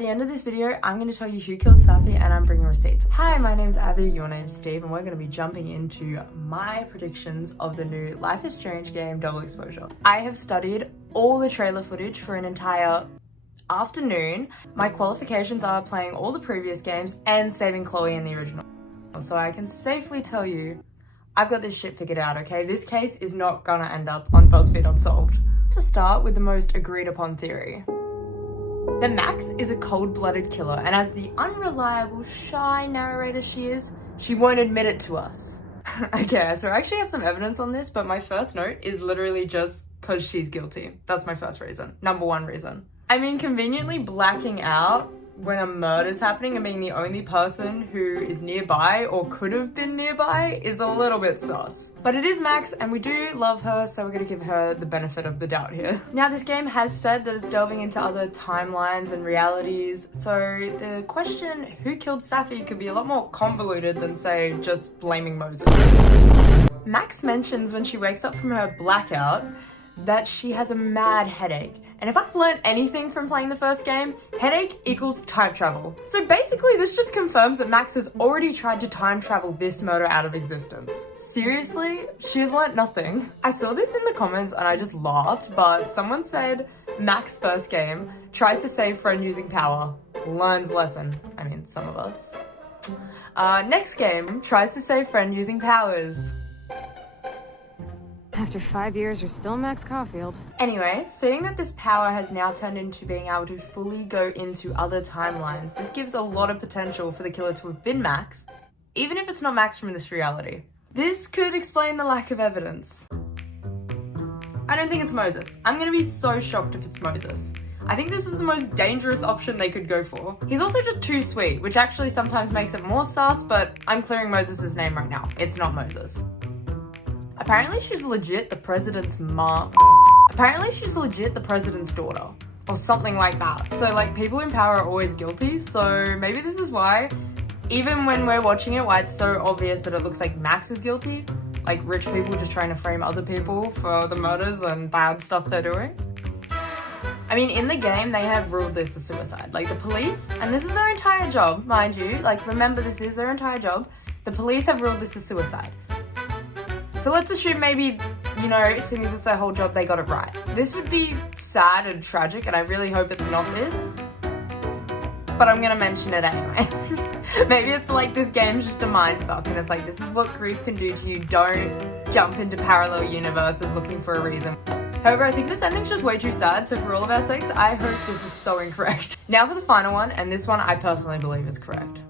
At the end of this video, I'm going to tell you who killed Safi and I'm bringing receipts. Hi, my name's Abby, your name's Steve, and we're going to be jumping into my predictions of the new Life is Strange game, Double Exposure. I have studied all the trailer footage for an entire afternoon. My qualifications are playing all the previous games and saving Chloe in the original. So I can safely tell you, I've got this shit figured out, okay? This case is not gonna end up on BuzzFeed Unsolved. To start with the most agreed upon theory. That Max is a cold-blooded killer, and as the unreliable, shy narrator she is, she won't admit it to us. Okay, so I actually have some evidence on this, but my first note is literally just because she's guilty. That's my first reason. Number one reason. I mean, conveniently blacking out when a murder's happening and being the only person who is nearby or could have been nearby is a little bit sus. But it is Max and we do love her, so we're gonna give her the benefit of the doubt here. Now, this game has said that it's delving into other timelines and realities, so the question who killed Safi could be a lot more convoluted than, say, just blaming Moses. Max mentions when she wakes up from her blackout that she has a mad headache. And if I've learned anything from playing the first game, headache equals time travel. So basically this just confirms that Max has already tried to time travel this murder out of existence. Seriously? She has learned nothing. I saw this in the comments and I just laughed, but someone said Max first game tries to save friend using power, learns lesson. I mean, some of us. Next game tries to save friend using powers. After 5 years, you're still Max Caulfield. Anyway, seeing that this power has now turned into being able to fully go into other timelines, this gives a lot of potential for the killer to have been Max, even if it's not Max from this reality. This could explain the lack of evidence. I don't think it's Moses. I'm gonna be so shocked if it's Moses. I think this is the most dangerous option they could go for. He's also just too sweet, which actually sometimes makes it more sus, but I'm clearing Moses' name right now. It's not Moses. Apparently she's legit the president's mom. Apparently she's legit the president's daughter. Or something like that. So like, people in power are always guilty, so maybe this is why, even when we're watching it, why it's so obvious that it looks like Max is guilty. Like rich people just trying to frame other people for the murders and bad stuff they're doing. I mean, in the game, they have ruled this a suicide. Like the police, and this is their entire job, mind you, like remember this is their entire job, the police have ruled this a suicide. So let's assume maybe, you know, seeing as it's their whole job, they got it right. This would be sad and tragic, and I really hope it's not this, but I'm gonna mention it anyway. Maybe it's like this game's just a mindfuck, and it's like, this is what grief can do to you. Don't jump into parallel universes looking for a reason. However, I think this ending's just way too sad, so for all of our sakes, I hope this is so incorrect. Now for the final one, and this one I personally believe is correct.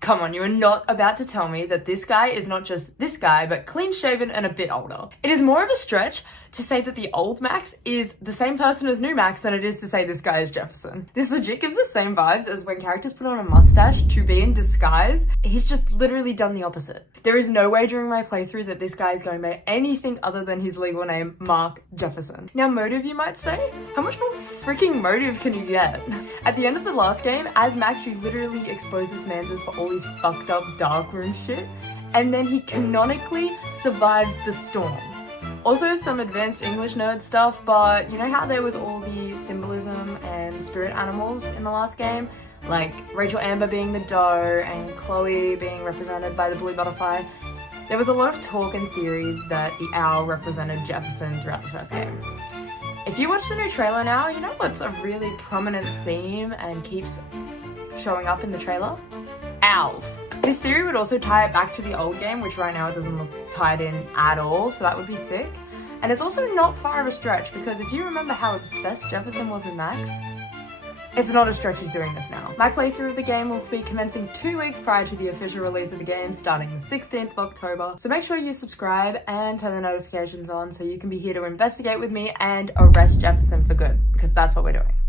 Come on, you are not about to tell me that this guy is not just this guy, but clean-shaven and a bit older. It is more of a stretch to say that the old Max is the same person as new Max than it is to say this guy is Jefferson. This legit gives the same vibes as when characters put on a mustache to be in disguise. He's just literally done the opposite. There is no way during my playthrough that this guy is going by anything other than his legal name, Mark Jefferson. Now, motive, you might say? How much more freaking motive can you get? At the end of the last game, as Max, you literally expose this man's for all his fucked up darkroom shit, and then he canonically survives the storm. Also some advanced English nerd stuff, but you know how there was all the symbolism and spirit animals in the last game? Like Rachel Amber being the doe and Chloe being represented by the blue butterfly. There was a lot of talk and theories that the owl represented Jefferson throughout the first game. If you watch the new trailer now, you know what's a really prominent theme and keeps showing up in the trailer? Owls. This theory would also tie it back to the old game, which right now it doesn't look tied in at all, so that would be sick. And it's also not far of a stretch, because if you remember how obsessed Jefferson was with Max, it's not a stretch he's doing this now. My playthrough of the game will be commencing 2 weeks prior to the official release of the game, starting the 16th of October. So make sure you subscribe and turn the notifications on so you can be here to investigate with me and arrest Jefferson for good, because that's what we're doing.